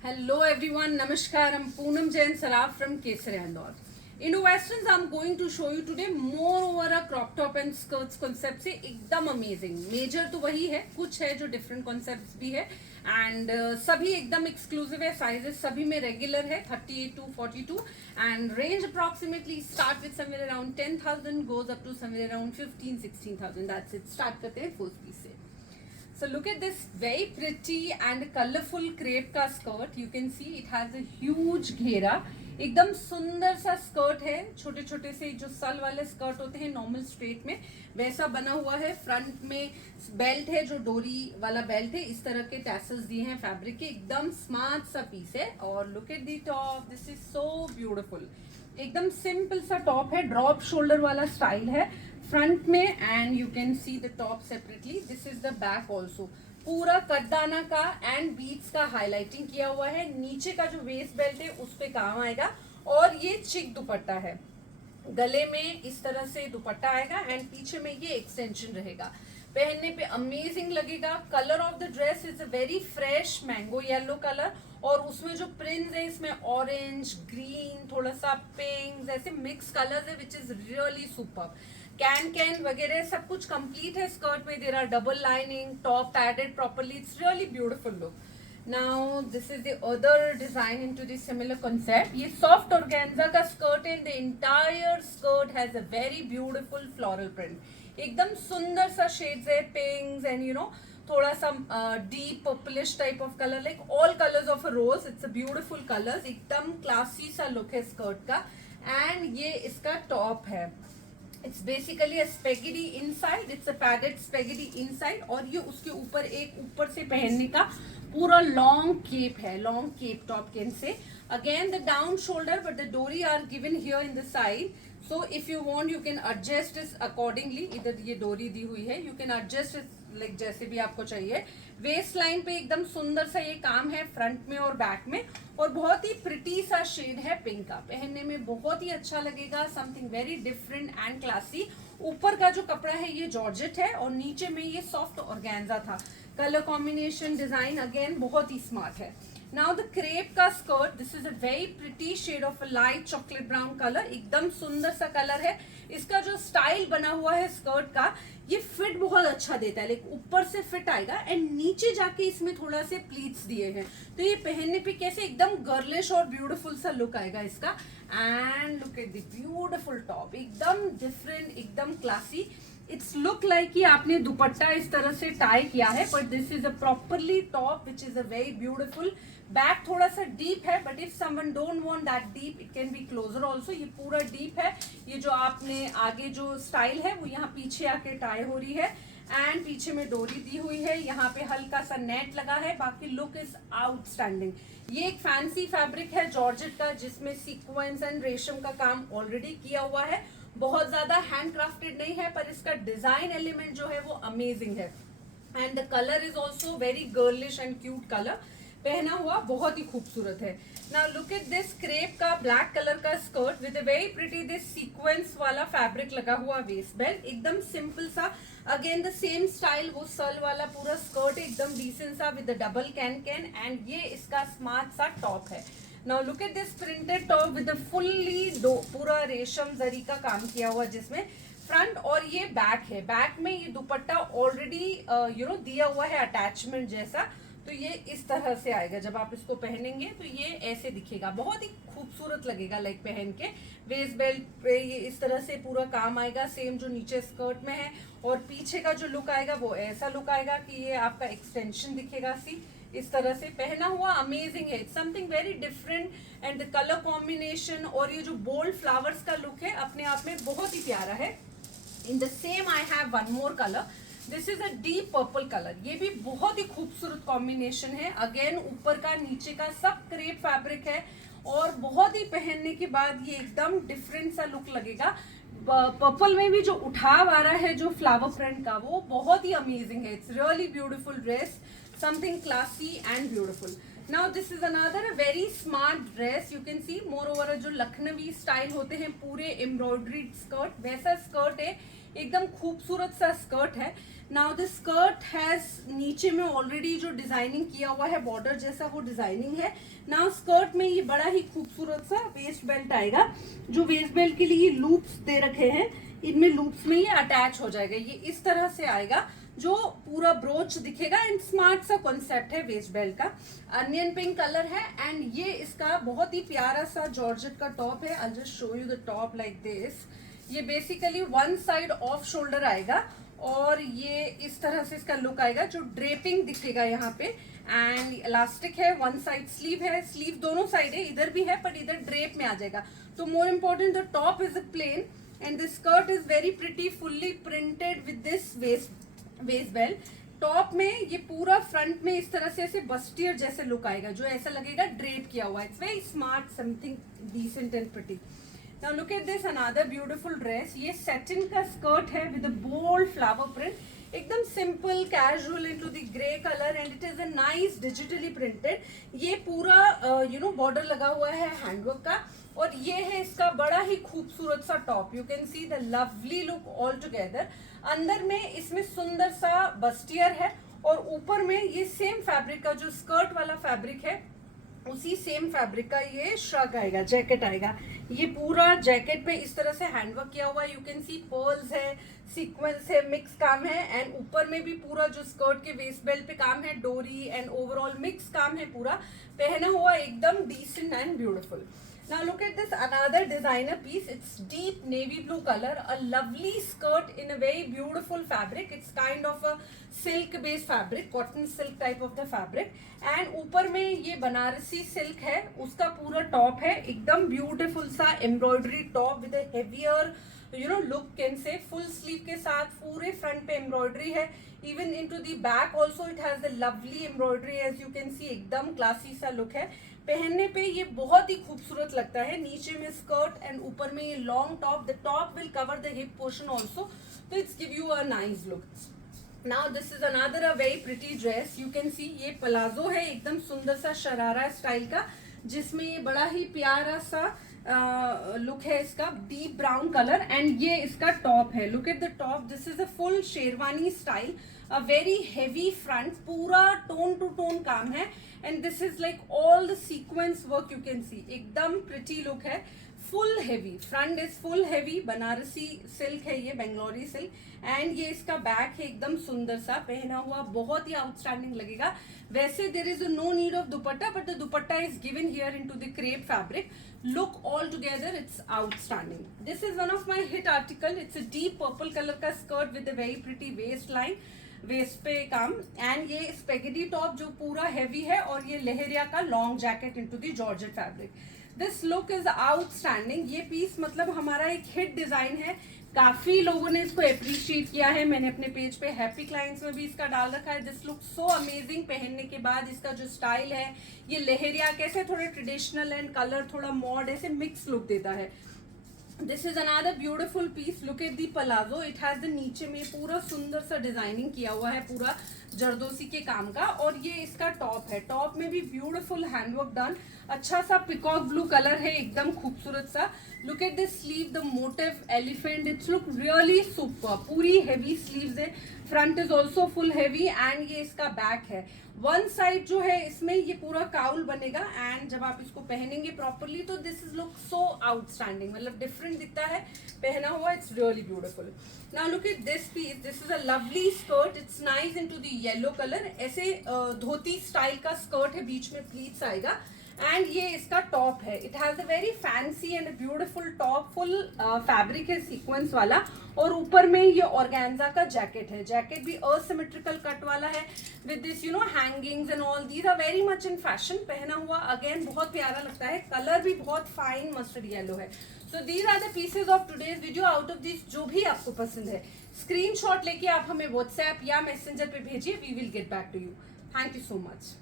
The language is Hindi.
Hello everyone, Namaskar. I'm Poonam Jain Saraf from Kesari Andor. Indo Westerns, I'm going to show you today more over a crop top and skirts concept से एकदम अमेजिंग. मेजर तो वही है, कुछ है जो डिफरेंट कॉन्सेप्ट्स भी है एंड सभी एकदम एक्सक्लूसिव है. साइजेस सभी में रेगुलर है 38 to 42 and range approximately start with somewhere around 10,000 goes up to somewhere around 15-16,000. That's it. Start करते हैं फर्स्ट पीस से. So look at this very pretty and colorful crepe का skirt. You can see it has a huge घेरा. एकदम सुंदर सा स्कर्ट है. छोटे छोटे से जो सल वाले स्कर्ट होते हैं नॉर्मल स्ट्रेट में वैसा बना हुआ है. फ्रंट में बेल्ट है जो डोरी वाला बेल्ट है. इस तरह के टैसल्स दिए हैं फैब्रिक के. एकदम स्मार्ट सा पीस है. और look at the top. This is so beautiful. एकदम सिंपल सा टॉप है. ड्रॉप शोल्डर वाला स्टाइल है फ्रंट में and you can see the top separately. This is the back also. पूरा कटदाना का एंड बीट्स का हाईलाइटिंग किया हुआ है. नीचे का जो वेस्ट बेल्ट है उस पे काम आएगा. और ये चिक दुपट्टा है. गले में इस तरह से दुपट्टा आएगा एंड पीछे में ये एक्सटेंशन रहेगा. पहनने पे अमेजिंग लगेगा. Colour of the dress is a very fresh mango yellow colour. और उसमें जो प्रिंट्स है इसमें ऑरेंज, ग्रीन, थोड़ा सा पिंक ऐसे मिक्स कलर्स है which is really super. Can वगैरह सब कुछ कंप्लीट है स्कर्ट में. There are double lining, top padded properly. It's really beautiful look. Now this is the other design into this similar concept. ये सॉफ्ट ऑर्गेन्जा का स्कर्ट है. The entire skirt has a very beautiful floral print. एकदम सुंदर सा शेड्स है. पिंक्स एंड यू नो थोड़ा सा deep purplish type of colour like all colours of a rose. It's a beautiful colours. एकदम क्लासी सा लुक है स्कर्ट का. एंड ये इसका टॉप है. It's basically a spaghetti inside. It's a padded spaghetti inside. और ये उसके ऊपर एक ऊपर से पहनने का पूरा लॉन्ग केप है. लॉन्ग केप टॉप कैन से. Again the down shoulder but the डोरी are given here in the side. So if you want you can adjust it accordingly. इधर ये डोरी दी हुई है. You can adjust it like जैसे भी आपको चाहिए. वेस्ट लाइन पे एकदम सुंदर सा ये काम है फ्रंट में और बैक में. और बहुत ही प्रिटी सा शेड है पिंक का. पहनने में बहुत ही अच्छा लगेगा. Something very different and classy. ऊपर का जो कपड़ा है ये जॉर्जेट है और नीचे में ये सॉफ्ट ऑर्गेन्जा था. कलर कॉम्बिनेशन डिजाइन अगेन बहुत ही स्मार्ट है. नाउ द क्रेप का skirt. This is a very pretty shade of a light chocolate brown colour. एकदम सुंदर सा कलर है. इसका जो स्टाइल बना हुआ है स्कर्ट का ये फिट बहुत अच्छा देता है. लाइक ऊपर से फिट आएगा एंड नीचे जाके इसमें थोड़ा से प्लीट्स दिए हैं. तो ये पहनने पे कैसे एकदम गर्लिश और ब्यूटीफुल सा लुक आएगा इसका. And look at the beautiful top. एकदम डिफरेंट, एकदम क्लासी. इट्स लुक लाइक कि आपने दुपट्टा इस तरह से टाई किया है but this is a properly top which is a very beautiful. Back थोड़ा सा डीप है but if someone don't want that deep it can be closer also. ये पूरा डीप है. ये जो आपने आगे जो स्टाइल है वो यहाँ पीछे आके टाई हो रही है एंड पीछे में डोरी दी हुई है. यहाँ पे हल्का सा नेट लगा है. बाकी लुक इज आउटस्टैंडिंग. ये एक फैंसी फैब्रिक है जॉर्जेट का जिसमें सीक्वेंस एंड रेशम का काम ऑलरेडी किया हुआ है. बहुत ज्यादा हैंड क्राफ्टेड नहीं है पर इसका डिजाइन एलिमेंट जो है वो अमेजिंग है. And the colour is also very girlish and cute colour. पहना हुआ बहुत ही खूबसूरत है. Now look at this crepe का ब्लैक कलर का skirt with a very pretty this sequence वाला फैब्रिक लगा हुआ वेस्ट बेल्ट. एकदम सिंपल सा. Again the same style. वो सल वाला पूरा स्कर्ट एकदम डिसेंट सा विद डबल कैन एंड ये इसका स्मार्ट सा टॉप है. Now look at this printed top with fully पूरा रेशम जरी का काम किया हुआ जिसमें फ्रंट और ये बैक है. बैक में ये दुपट्टा ऑलरेडी यू नो दिया हुआ है अटैचमेंट जैसा. तो ये इस तरह से आएगा. जब आप इसको पहनेंगे तो ये ऐसे दिखेगा. बहुत ही खूबसूरत लगेगा लाइक पहन के. वेस्ट बेल्ट पे ये इस तरह से पूरा काम आएगा सेम जो नीचे स्कर्ट में है. और पीछे का जो लुक आएगा वो ऐसा लुक आएगा कि ये आपका एक्सटेंशन दिखेगा. सी इस तरह से पहना हुआ अमेजिंग है. Something very different and the colour combination और ये जो बोल्ड फ्लावर्स का लुक है अपने आप में बहुत ही प्यारा है. In the same I have one more colour. This is a deep purple colour. ये भी बहुत ही खूबसूरत कॉम्बिनेशन है. अगेन ऊपर का नीचे का सब क्रेप फैब्रिक है और बहुत ही पहनने के बाद ये एकदम डिफरेंट सा लुक लगेगा. पर्पल में भी जो उठाव आ रहा है जो फ्लावर प्रिंट का वो बहुत ही अमेजिंग है. It's really beautiful dress. Something classy and beautiful. Now this is another very smart dress. You can C more over जो लखनवी स्टाइल होते हैं पूरे एम्ब्रॉयडरी स्कर्ट वैसा स्कर्ट है. एकदम खूबसूरत सा स्कर्ट है. नाउ द स्कर्ट हैज नीचे में ऑलरेडी जो डिजाइनिंग किया हुआ है बॉर्डर जैसा वो डिजाइनिंग है. नाउ स्कर्ट में ये बड़ा ही खूबसूरत सा वेस्ट बेल्ट आएगा. जो वेस्ट बेल्ट के लिए लूप्स दे रखे हैं इनमें लूप्स में ये अटैच हो जाएगा. ये इस तरह से आएगा जो पूरा ब्रोच दिखेगा एंड स्मार्ट सा कॉन्सेप्ट है वेस्ट बेल्ट का. अनियन पिंक कलर है एंड ये इसका बहुत ही प्यारा सा जॉर्जेट का टॉप है. I just show you the top like this. ये basically one side off shoulder आएगा और ये इस तरह से इसका लुक आएगा जो ड्रेपिंग दिखेगा यहाँ पे. एंड इलास्टिक है, वन साइड स्लीव है, स्लीव दोनों साइड है, इधर भी है पर इधर ड्रेप में आ जाएगा. तो more important the top is a plain and the skirt is very pretty fully printed with this waist belt. Top में ये पूरा फ्रंट में इस तरह से ऐसे बस्टियर जैसे लुक आएगा जो ऐसा लगेगा ड्रेप किया हुआ है. It's very smart, something decent and pretty. Now look at this, another beautiful dress. ये satin का स्कर्ट है with a bold flower print. एकदम simple casual into the grey colour and it is a nice digitally printed. ये पूरा बॉर्डर लगा हुआ है हैंडवर्क का और ये है इसका बड़ा ही खूबसूरत सा top. You can see the lovely look all together. अंदर में इसमें सुंदर सा बस्टियर है और ऊपर में ये सेम फैब्रिक का जो स्कर्ट वाला फैब्रिक है उसी सेम फैब्रिक का ये श्रग आएगा, जैकेट आएगा. ये पूरा जैकेट पे इस तरह से हैंडवर्क किया हुआ है. यू कैन सी पर्ल्स है, सीक्वेंस है, मिक्स काम है एंड ऊपर में भी पूरा जो स्कर्ट के वेस्ट बेल्ट पे काम है डोरी एंड ओवरऑल मिक्स काम है पूरा. पहना हुआ एकदम decent and beautiful. Now look at this, another designer piece. It's deep navy blue color, a lovely skirt in a very beautiful fabric. It's kind of a silk based fabric, cotton silk type of the fabric. And ऊपर में ये बनारसी silk है, उसका पूरा टॉप है एकदम beautiful सा embroidery top with a heavier look can say. full sleeve के साथ पूरे front पे embroidery है. Even into the back also it has the lovely embroidery as you can see. एकदम classy सा look है. पहनने पे ये बहुत ही खूबसूरत लगता है. नीचे में स्कर्ट एंड ऊपर में ये long top. The top will cover the hip portion also, तो it's give you a nice look. Now this is another a very pretty dress. You can see ये प्लाजो है एकदम सुंदर सा शरारा स्टाइल का जिसमें ये बड़ा ही प्यारा सा लुक है इसका, डीप ब्राउन कलर एंड ये इसका टॉप है. Look at the top. This is a full sherwani style, a very heavy front, पूरा टोन टू टोन काम है and this is like all the sequence work. You can सी एकदम प्रिटी लुक है. Full heavy front is full heavy Banarasi silk है, ये बेंगलोरी सिल्क एंड ये इसका बैक है एकदम सुंदर सा. पहना हुआ बहुत ही आउटस्टैंडिंग लगेगा. वैसे there is no need of dupatta but the dupatta is given here into the crepe fabric. Look all together it's outstanding. This is one of my hit article. It's a deep purple colour का skirt with a very pretty waist line, waist पे काम एंड ये स्पेगेटी टॉप जो पूरा हेवी है और ये लहरिया का long jacket into the georgette fabric. This look is outstanding. ये पीस मतलब हमारा एक हिट डिजाइन है. काफी लोगों ने इसको अप्रिशिएट किया है. मैंने अपने पेज पे हैप्पी क्लाइंट्स में भी इसका डाल रखा है. This look so amazing. पहनने के बाद इसका जो स्टाइल है ये लहरिया कैसे थोड़े ट्रेडिशनल एंड कलर थोड़ा मॉड ऐसे मिक्स लुक देता है. This is another beautiful piece. Look at the palazzo. It has the नीचे में पूरा सुंदर सा डिजाइनिंग किया हुआ है पूरा जरदोसी के काम का और ये इसका टॉप है. टॉप में भी ब्यूटिफुल हैंडवर्क डन. अच्छा सा पिकॉक ब्लू कलर है एकदम खूबसूरत सा. Look at this sleeve, the motive elephant. It's look really super. पूरी हेवी स्लीव्स है. Front is also full heavy and ये इसका बैक है. वन साइड जो है इसमें ये पूरा काउल बनेगा एंड जब आप इसको पहनेंगे प्रॉपरली तो this is look so outstanding. मतलब डिफरेंट दिखता है पहना हुआ. It's really beautiful. Now look at this piece. This is a lovely skirt. It's nice into the yellow colour. ऐसे धोती स्टाइल का स्कर्ट है, बीच में प्लीट्स आएगा एंड ये इसका टॉप है. It has a very fancy and beautiful top. Full fabric है सीक्वेंस वाला और ऊपर में ये ऑर्गेन्जा का जैकेट है. जैकेट भी असिमेट्रिकल कट वाला है with this hangings and all. These are very much in fashion. पहना हुआ अगेन बहुत प्यारा लगता है. कलर भी बहुत फाइन मस्टर्ड येलो है. So these are the pieces of today's video. Out of this जो भी आपको पसंद है स्क्रीनशॉट लेके आप हमें व्हाट्सएप या मैसेंजर पे भेजिए. We will get back to you. Thank you so much.